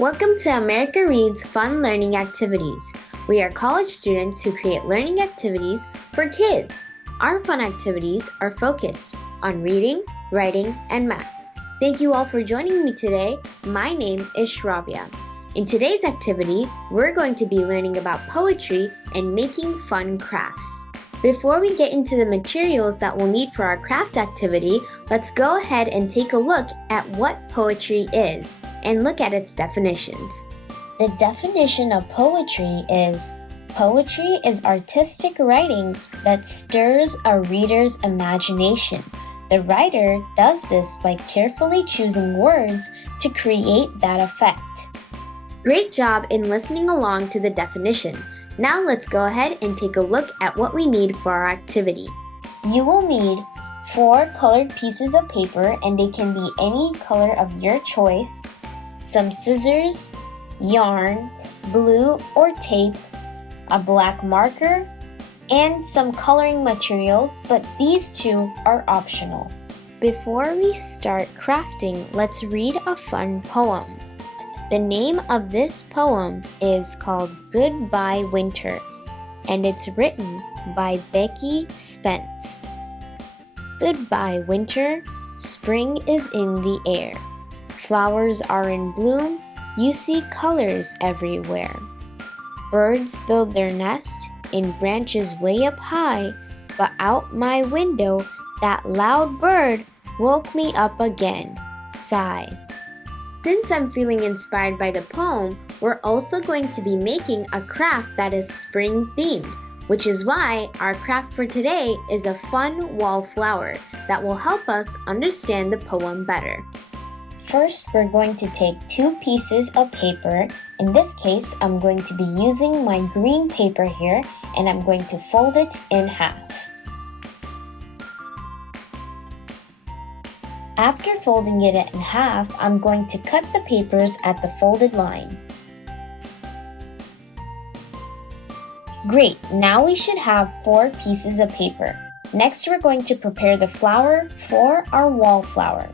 Welcome to America Reads Fun Learning Activities. We are college students who create learning activities for kids. Our fun activities are focused on reading, writing, and math. Thank you all for joining me today. My name is Shravya. In today's activity, we're going to be learning about poetry and making fun crafts. Before we get into the materials that we'll need for our craft activity, let's go ahead and take a look at what poetry is and look at its definitions. The definition of poetry is artistic writing that stirs a reader's imagination. The writer does this by carefully choosing words to create that effect. Great job in listening along to the definition. Now let's go ahead and take a look at what we need for our activity. You will need 4 colored pieces of paper, and they can be any color of your choice, some scissors, yarn, glue or tape, a black marker, and some coloring materials, but these 2 are optional. Before we start crafting, let's read a fun poem. The name of this poem is called Goodbye Winter, and it's written by Becky Spence. Goodbye winter, spring is in the air. Flowers are in bloom, you see colors everywhere. Birds build their nest in branches way up high, but out my window that loud bird woke me up again. Sigh. Since I'm feeling inspired by the poem, we're also going to be making a craft that is spring themed, which is why our craft for today is a fun wallflower that will help us understand the poem better. First, we're going to take 2 pieces of paper. In this case, I'm going to be using my green paper here, and I'm going to fold it in half. After folding it in half, I'm going to cut the papers at the folded line. Great, now we should have 4 pieces of paper. Next, we're going to prepare the flower for our wallflower.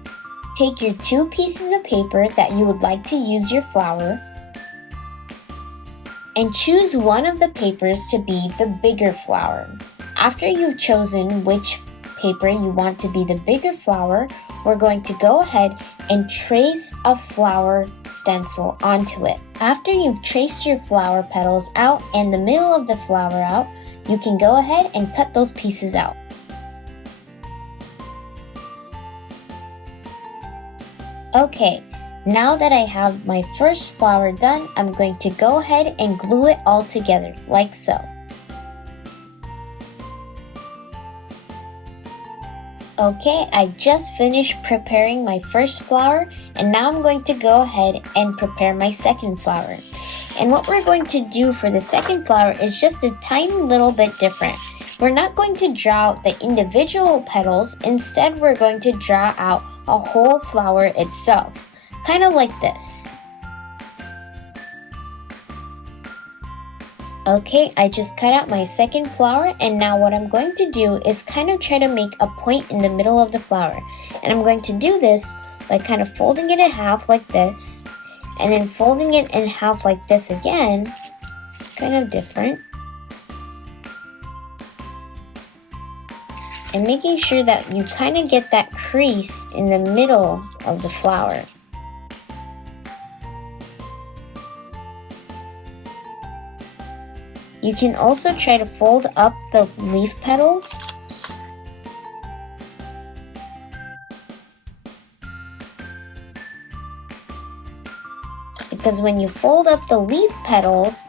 Take your 2 pieces of paper that you would like to use your flower and choose one of the papers to be the bigger flower. After you've chosen which paper you want to be the bigger flower, we're going to go ahead and trace a flower stencil onto it. After you've traced your flower petals out and the middle of the flower out, you can go ahead and cut those pieces out. Okay, now that I have my first flower done, I'm going to go ahead and glue it all together, like so. Okay, I just finished preparing my first flower, and now I'm going to go ahead and prepare my second flower. And what we're going to do for the second flower is just a tiny little bit different. We're not going to draw out the individual petals, instead we're going to draw out a whole flower itself, kind of like this. Okay, I just cut out my second flower, and now what I'm going to do is kind of try to make a point in the middle of the flower. And I'm going to do this by kind of folding it in half like this, and then folding it in half like this again, kind of different. And making sure that you kind of get that crease in the middle of the flower. You can also try to fold up the leaf petals. Because when you fold up the leaf petals,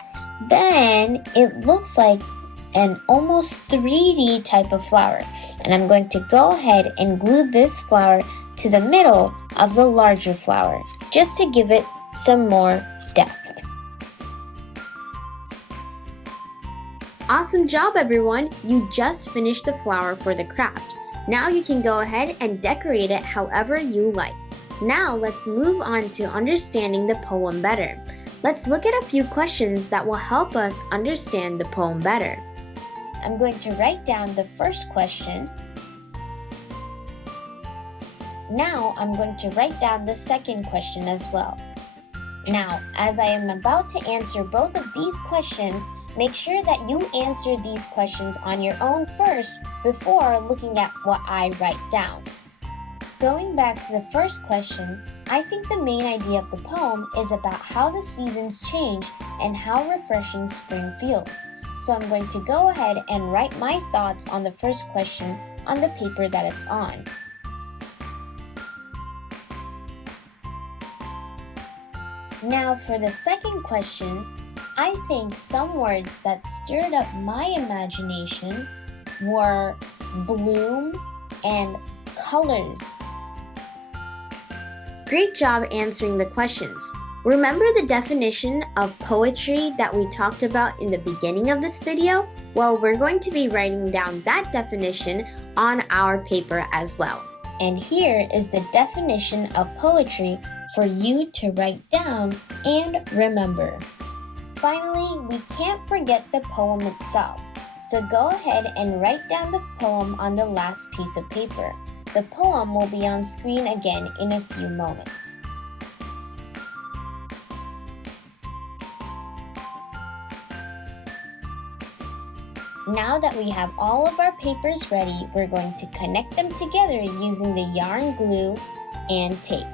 then it looks like an almost 3D type of flower. And I'm going to go ahead and glue this flower to the middle of the larger flower, just to give it some more depth. Awesome job, everyone! You just finished the flower for the craft. Now you can go ahead and decorate it however you like. Now let's move on to understanding the poem better. Let's look at a few questions that will help us understand the poem better. I'm going to write down the first question. Now I'm going to write down the second question as well. Now, as I am about to answer both of these questions, make sure that you answer these questions on your own first before looking at what I write down. Going back to the first question, I think the main idea of the poem is about how the seasons change and how refreshing spring feels. So I'm going to go ahead and write my thoughts on the first question on the paper that it's on. Now for the second question, I think some words that stirred up my imagination were bloom and colors. Great job answering the questions. Remember the definition of poetry that we talked about in the beginning of this video? Well, we're going to be writing down that definition on our paper as well. And here is the definition of poetry for you to write down and remember. Finally, we can't forget the poem itself. So go ahead and write down the poem on the last piece of paper. The poem will be on screen again in a few moments. Now that we have all of our papers ready, we're going to connect them together using the yarn glue and tape.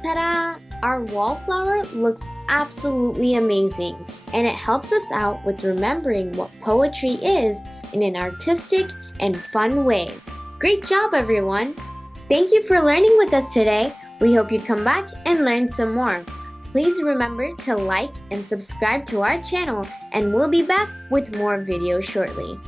Ta-da! Our wallflower looks absolutely amazing, and it helps us out with remembering what poetry is in an artistic and fun way. Great job, everyone! Thank you for learning with us today. We hope you come back and learn some more. Please remember to like and subscribe to our channel, and we'll be back with more videos shortly.